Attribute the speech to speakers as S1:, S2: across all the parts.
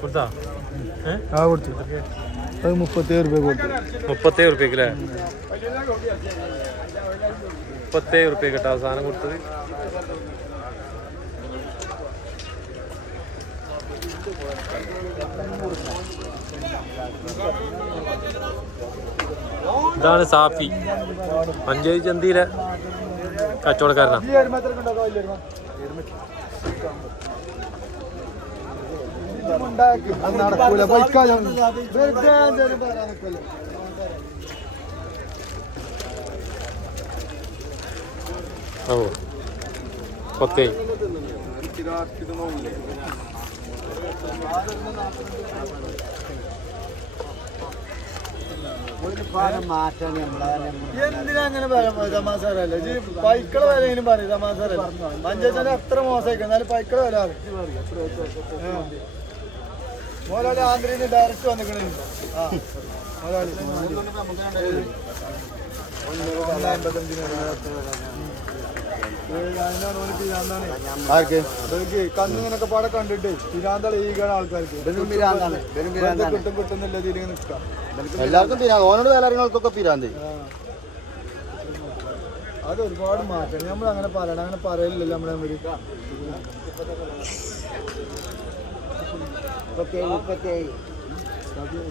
S1: കൊടുത്താ?
S2: ആ കൊടുത്തു. അത് മുപ്പത്തേഴ് രൂപ കൊടുത്തു.
S1: മുപ്പത്തേഴ് ഉറുപ്പ്യക്ക് അല്ലേ മുപ്പത്തേഴ് ഉറുപ്പ്യക്ക് കേട്ടോ സാധനം കൊടുത്തത്. ഇതാണ് സാഫി. മഞ്ചേരി ചന്തിയിലെ കച്ചവടക്കാരനാ.
S2: നടക്കൂല. പൊയ്ക്കാലോ വെറുതെ എന്തേലും പറയാൻ നിൽക്കല്ലേ
S1: ഓ. പത്തേ
S2: എന്തിനാ അങ്ങനെ തമാസാറല്ലേ ജി പൈക്കളെ വിലയെങ്കിലും പറയും തമാസാറല്ലേ പഞ്ചായത്തിന്റെ അത്ര മോശമായിരിക്കും? എന്നാലും പൈക്കളെ വില മോലാളി ആന്ധ്രയിൽ നിന്ന് ഡയറക്റ്റ് വന്നിട്ടുണ്ട് ആ. മോലാളി. ആർക്ക്? കന്നിങ്ങനൊക്കെ പാടെ കണ്ടിട്ട് പിരാന്താളെ ഈ ആൾക്കാർക്ക്. വെറുതെ കിട്ടും കിട്ടുന്നില്ല ഇതിലിങ്ങനെ നിൽക്കാം
S3: എല്ലാവർക്കും പിരാന്ത് ഓനോട് വേലാരങ്ങൾക്കൊക്കെ പിരാന്ത്
S2: അത് ഒരുപാട് മാറ്റം. നമ്മൾ അങ്ങനെ പറയണം. അങ്ങനെ പറയലില്ലല്ലോ നമ്മളെ.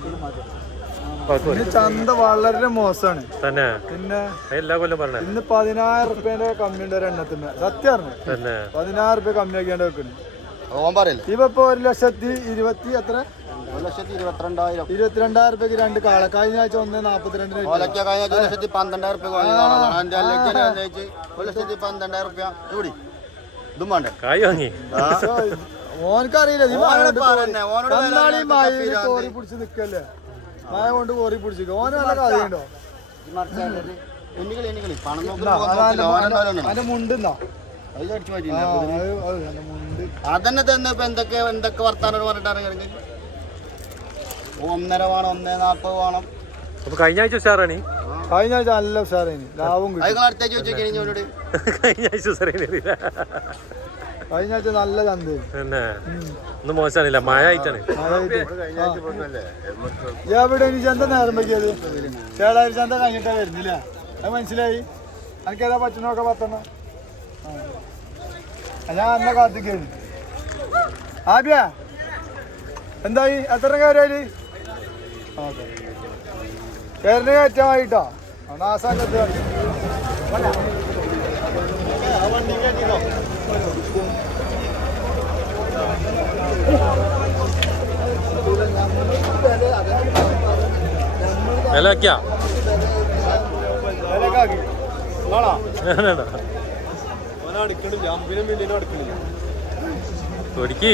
S2: ഇന്ന് ചന്ത വളരെ മോശമാണ്.
S1: തന്നെ?
S2: പിന്നെ
S1: എല്ലാ കൊല്ലം പറഞ്ഞേ.
S2: ഇന്ന് പതിനായിരം റുപ്യന്റെ കമ്മി ഉണ്ട് ഒരു എണ്ണത്തിന് സത്യമാണ്
S1: തന്നെ.
S2: പതിനായിരം റുപ്യ കമ്മിയാക്കിയാണ്ട് വെക്കുന്നത്
S3: ഓൻ പറയില്ല?
S2: ഇവ ഇപ്പൊ ഒരു ലക്ഷത്തി ഇരുപത്തി എത്ര?
S3: ഒരു ലക്ഷത്തി ഇരുപത്തിരണ്ടായിരം.
S2: ഇരുപത്തിരണ്ടായിരം റുപ്യക്ക് രണ്ട് കാള. കഴിഞ്ഞ ആഴ്ച ഒന്ന് നാപ്പത്തിരണ്ടിന്
S3: ഒരു ലക്ഷത്തി പന്ത്രണ്ടായിരം റുപ്യ വാങ്ങിയതാണ് ഒരു ലക്ഷത്തി പന്ത്രണ്ടായിരം റുപ്യ. കൂടി. ഇതും വേണ്ടേ?
S1: കായ് വാങ്ങി.
S2: ഓനക്കറിയില്ല. ഈ മഴ
S3: ഓനോട്
S2: കൊണ്ട്
S3: ഓനോട്
S2: എന്നാളീ
S3: വരാൻ
S2: മഴയിൽ
S3: പിരാന്ത്.
S2: കോറി പിടിച്ച് നിക്കല്ലേ? മഴ കൊണ്ട് കോറി പിടിച്ചിക്ക ഓന നല്ല കഥയുണ്ടോ അതിന്റെ മുണ്ടെന്നാ
S3: അതന്നെ തന്നെ ഇപ്പൊ എന്തൊക്കെ എന്തൊക്കെ വർത്താനം പറഞ്ഞിട്ടാണ് ഒന്നര വേണം ഒന്നേ നാപ്പത് വേണം.
S1: അപ്പൊ കഴിഞ്ഞ ആഴ്ച ഉഷാറാണി.
S2: കഴിഞ്ഞ ആഴ്ച നല്ല ഉഷാറേനി ലാഭം
S1: കഴിഞ്ഞ ആഴ്ച ഉഷാറായി
S2: കഴിഞ്ഞ നല്ല ചന്തേനി
S1: തന്നെ ഒന്നും മോശമാണില്ല മഴ ആയിട്ടാണ്
S2: എവിടെ ഇനി ചന്ത നേരം വയ്ക്കിയത് ചേടാരി ചന്ത കഴിഞ്ഞിട്ടാ വരുന്നില്ല. അത് മനസ്സിലായി? എനിക്ക് ഏതാ പറ്റുന്നൊക്കെ പത്തണം ആ. ഞാൻ അന്ന കാത്തിക്കാണ് ആദ്യ എന്തായി? എത്ര കാര്യായി ഓക്കെ. കയറിന് കയറ്റാമായിട്ടോ നാസാക്കത്ത്
S1: വില വയ്ക്കാ
S2: വിലക്കാക്കി
S1: ഒരിക്കി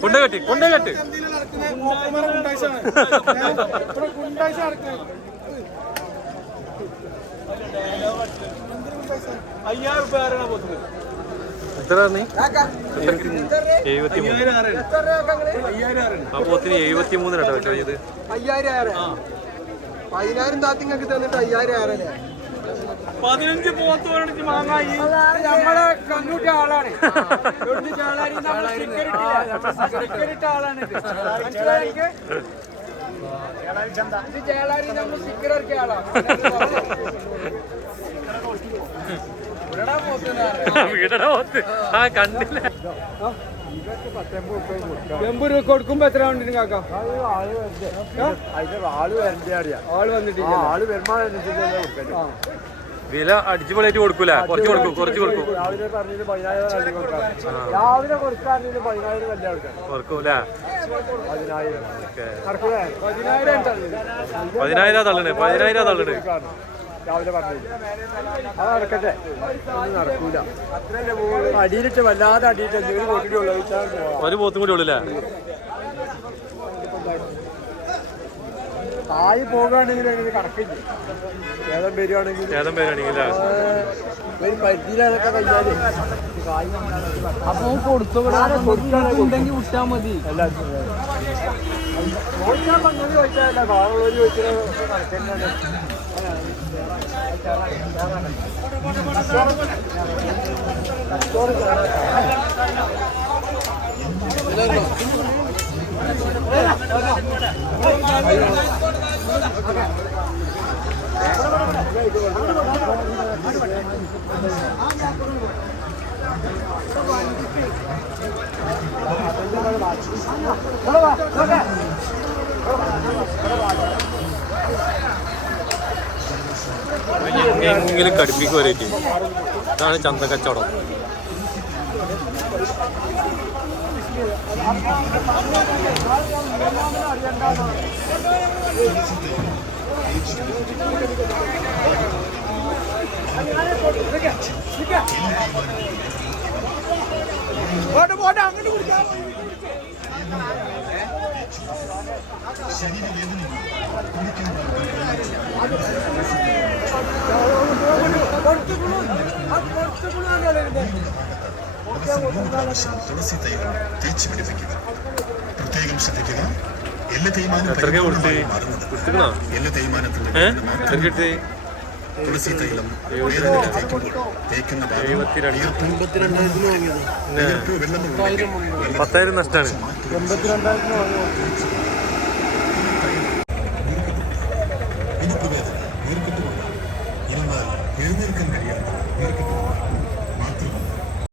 S1: കൊണ്ട കെട്ടി കൊണ്ട കെട്ടി. എത്ര നീ എഴുപത്തി മൂന്ന് ആ പോത്തിന് എഴുപത്തി മൂന്നിനാട്ടോ ചോദിച്ചത്
S2: അയ്യായിരം. ആറ് പതിനായിരം താത്തിങ്ങൾക്ക് തന്നിട്ട് അയ്യായിരം ആറല്ലേ
S4: പതിനഞ്ച് പോത്ത് മാങ്ങായി നമ്മളെ കണ്ണൂട്ടി ആളാണ് ആളാണ്? ഇത്. ചേളാരി നമ്മൾ ആളാണ്.
S1: വീടടാ പോത്ത്. ആ കണ്ടില്ല?
S4: എൺപത് രൂപ കൊടുക്കുമ്പോ എത്ര വേണ്ടി കാക്ക? ആൾ വന്നിട്ടില്ല.
S2: ആൾ വരുമാനം
S1: വില അടിച്ചു പൊളിയായിട്ട് കൊടുക്കൂല? കുറച്ച് കൊടുക്കും കുറച്ച് കൊടുക്കും.
S4: രാവിലെ
S1: കൊടുക്കൂല?
S4: പതിനായിരം.
S1: തള്ളണ് പതിനായിരം തള്ളണ്
S4: രാവിലെ പറഞ്ഞത് അത് നടക്കട്ടെ. ഒന്നും നടക്കൂല. അടിയിലിട്ട് വല്ലാതെ അടിയിട്ട് എന്തെങ്കിലും കൊട്ടിട്ടുള്ളൂ
S1: ഒരു പോത്തും കൂടി ഉള്ളു
S4: തായി പോകുകയാണെങ്കിൽ കണക്കില്ല. ഏതം പേരുവാണെങ്കിൽ
S1: ഏതം പേരാണെങ്കിലേ
S4: ഒരു പരിധിയിലൊക്കെ കഴിഞ്ഞാൽ അപ്പൊ കൊടുക്കുകയാണെങ്കിൽ വിട്ടാൽ മതി. എല്ലാവർക്കും ഭാഗമുള്ളവർ Come on, come on.
S1: എങ്ങനെയെങ്കിലും കടുപ്പിക്ക് വരേറ്റി ഇതാണ് ചന്ത കച്ചവടം
S5: പ്രത്യേകം
S1: പത്തായിരം നഷ്ടമാണ്.
S5: എൺപത്തിരണ്ടായിരത്തിന് വേദന